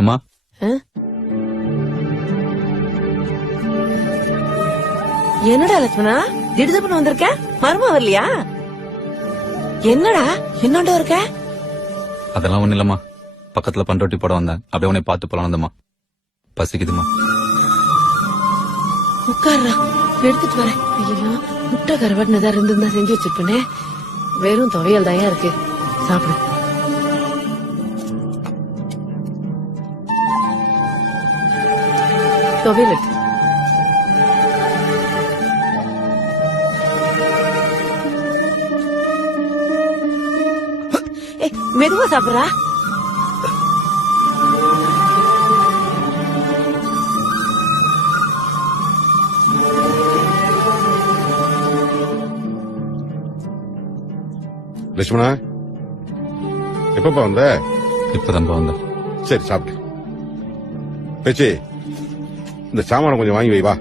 அம்மா என்னடா லட்சுமணா திடுதப்புன்னு வந்திருக்க? மருமா வரலையா? என்னடா என்னோட இருக்க? அதெல்லாம் ஒண்ணு இல்லம்மா, பக்கத்துல பண்ரொட்டி போட வந்தேன், அப்படியே உன்னை பார்த்து போலாம் வந்தம்மா. பசிக்குதுமா. உட்கார்றா, எடுத்துட்டு வரேன். ஐயோ, முட்டை கருவாட்டுன்னு ஏதாவது இருந்திருந்தா செஞ்சு வச்சிருப்பேனே. வெறும் துவையல் தாயா இருக்கு, சாப்பிடு. துவையல் இருக்கு. மெதுவா சாப்பிடுறா. லட்சுமணா, எப்பப்பா வந்த? இப்பதான் வந்தேன். சரி, சாப்பிட்டு பேச்சு இந்த சாமான கொஞ்சம் வாங்கி வை. வா.